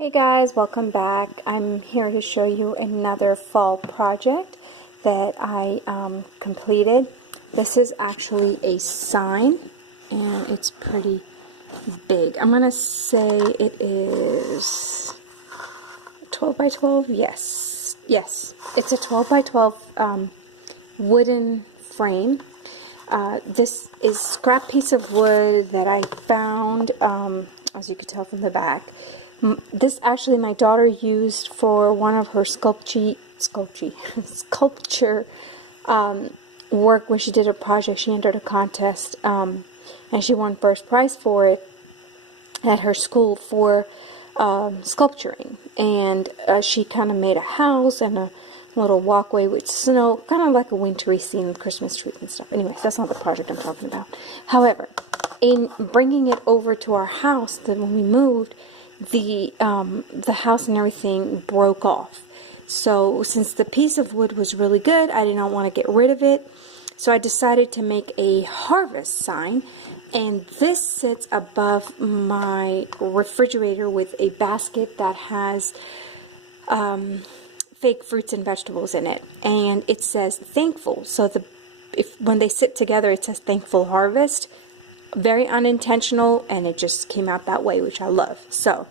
Hey guys, welcome back. I'm here to show you another fall project that I completed. This is actually a sign and it's pretty big. I'm going to say it is 12 by 12. Yes, it's a 12 by 12 wooden frame. This is a scrap piece of wood that I found, as you can tell from the back. This actually my daughter used for one of her sculpture work when she did a project. She entered a contest and she won first prize for it at her school for sculpturing. And she kind of made a house and a little walkway with snow, kind of like a wintry scene with Christmas trees and stuff. Anyways, that's not the project I'm talking about. However, in bringing it over to our house, when we moved, the house and everything broke off. So since the piece of wood was really good, I did not want to get rid of it. So I decided to make a harvest sign, and this sits above my refrigerator with a basket that has fake fruits and vegetables in it, and it says thankful. So when they sit together, it says thankful harvest. Very unintentional, and it just came out that way, which I love. So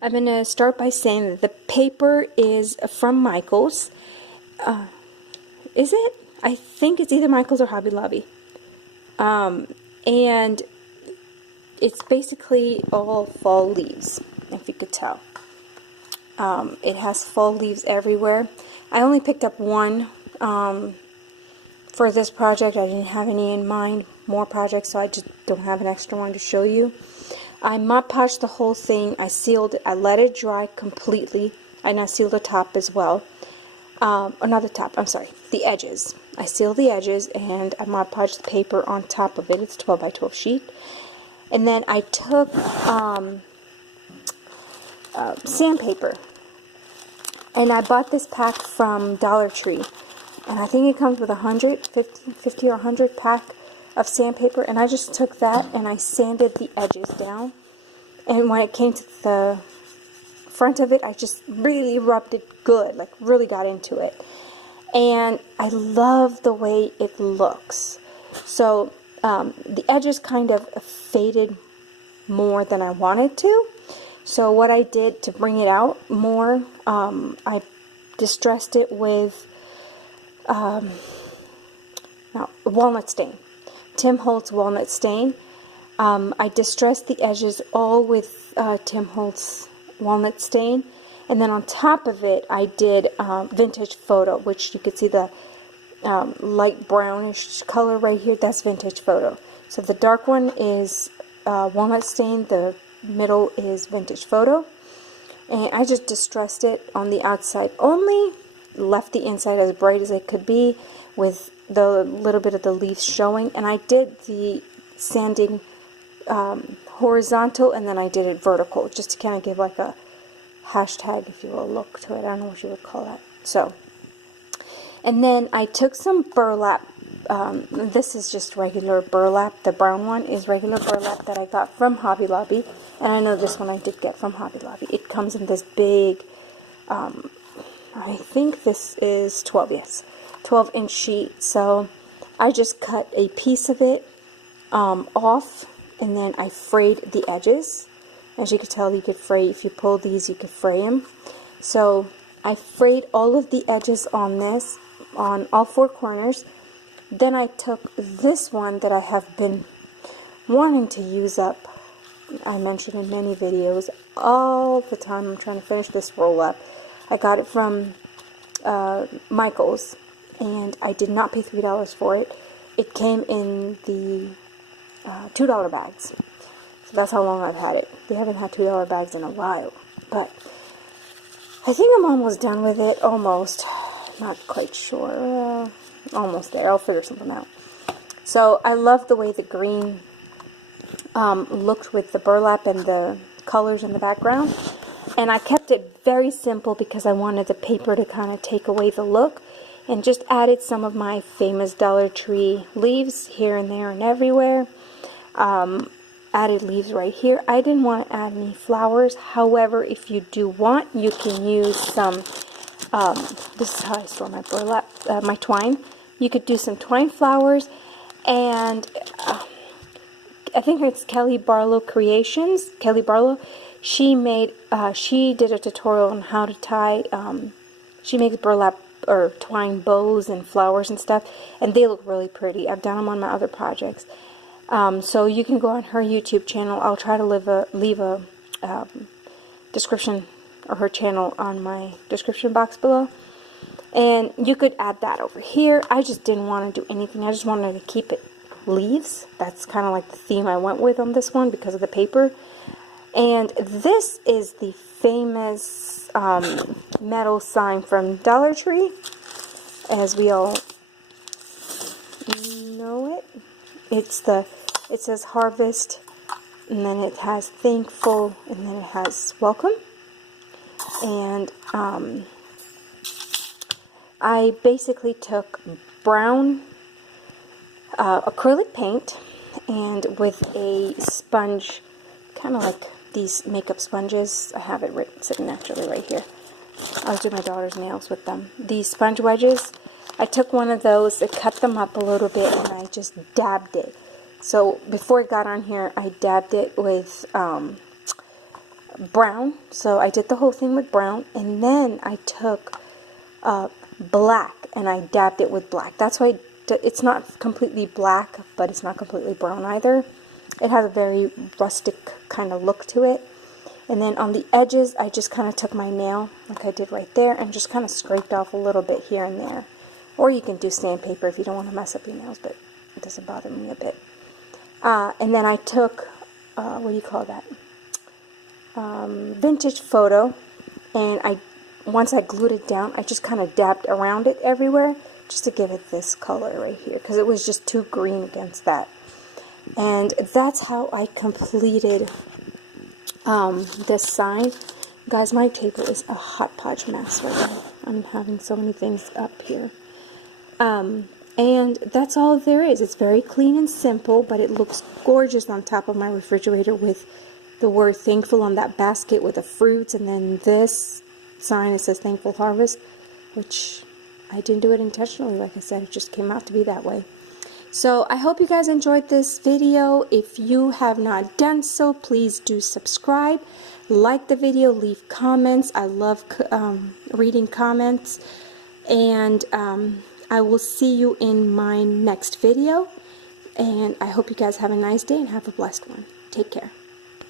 I'm going to start by saying that the paper is from Michaels. Is it? I think it's either Michaels or Hobby Lobby. And it's basically all fall leaves, if you could tell. It has fall leaves everywhere. I only picked up one for this project. I didn't have any in mind, more projects, so I just don't have an extra one to show you. I Mod Podged the whole thing. I sealed it. I let it dry completely, and I sealed the top as well. Or not the top, I'm sorry, the edges. I sealed the edges, and I Mod Podged the paper on top of it. It's a 12 by 12 sheet. And then I took sandpaper, and I bought this pack from Dollar Tree, and I think it comes with 50 or 100 pack of sandpaper, and I just took that and I sanded the edges down, and when it came to the front of it, I just really rubbed it good, like really got into it, and I love the way it looks. So the edges kind of faded more than I wanted to. So what I did to bring it out more, I distressed it with walnut stain. Tim Holtz walnut stain. I distressed the edges all with Tim Holtz walnut stain. And then on top of it, I did vintage photo, which you could see the light brownish color right here. That's vintage photo. So the dark one is walnut stain. The middle is vintage photo, and I just distressed it on the outside only, left the inside as bright as it could be with the little bit of the leaves showing, and I did the sanding horizontal, and then I did it vertical just to kind of give like a hashtag, if you will, look to it. I don't know what you would call that. So, and then I took some burlap. This is just regular burlap. The brown one is regular burlap that I got from Hobby Lobby. And I know this one I did get from Hobby Lobby. It comes in this big, I think this is 12-inch sheet. So I just cut a piece of it off, and then I frayed the edges. As you can tell, you could fray, if you pull these, you could fray them. So I frayed all of the edges on this, on all four corners. Then I took this one that I have been wanting to use up. I mentioned in many videos all the time. I'm trying to finish this roll up. I got it from Michaels, and I did not pay $3 for it. It came in the $2 bags. So that's how long I've had it. They haven't had $2 bags in a while. But I think I'm almost done with it. Almost. Not quite sure. Almost there. I'll figure something out. So I love the way the green looked with the burlap and the colors in the background. And I kept it very simple because I wanted the paper to kind of take away the look, and just added some of my famous Dollar Tree leaves here and there and everywhere. added leaves right here. I didn't want to add any flowers. However, if you do want, you can use some, this is how I store my burlap, my twine. You could do some twine flowers, and I think it's Kelly Barlow Creations. Kelly Barlow, she did a tutorial on how to tie, she makes burlap or twine bows and flowers and stuff, and they look really pretty. I've done them on my other projects. So you can go on her YouTube channel. I'll try to leave a description, or her channel, on my description box below. And you could add that over here. I just didn't want to do anything. I just wanted to keep it leaves. That's kind of like the theme I went with on this one because of the paper. And this is the famous metal sign from Dollar Tree, as we all know it. It says harvest, and then it has thankful, and then it has welcome. And I basically took brown acrylic paint, and with a sponge, kind of like these makeup sponges. I have it sitting actually right here. I was doing my daughter's nails with them. These sponge wedges, I took one of those, I cut them up a little bit, and I just dabbed it. So before I got on here, I dabbed it with brown. So I did the whole thing with brown, and then I took black, and I dabbed it with black. That's why it's not completely black, but it's not completely brown either. It has a very rustic kind of look to it. And then on the edges, I just kind of took my nail, like I did right there, and just kind of scraped off a little bit here and there. Or you can do sandpaper if you don't want to mess up your nails, but it doesn't bother me a bit. And then I took, what do you call that? Vintage photo, and once I glued it down, I just kind of dabbed around it everywhere, just to give it this color right here, because it was just too green against that. And that's how I completed this sign. Guys, my table is a hodgepodge mess right now. I'm having so many things up here. And that's all there is. It's very clean and simple, but it looks gorgeous on top of my refrigerator with the word thankful on that basket with the fruits, and then this sign, it says thankful harvest, which I didn't do it intentionally. Like I said, it just came out to be that way. So I hope you guys enjoyed this video. If you have not done so, please do subscribe, like the video, leave comments. I love reading comments, and I will see you in my next video, and I hope you guys have a nice day and have a blessed one. Take care.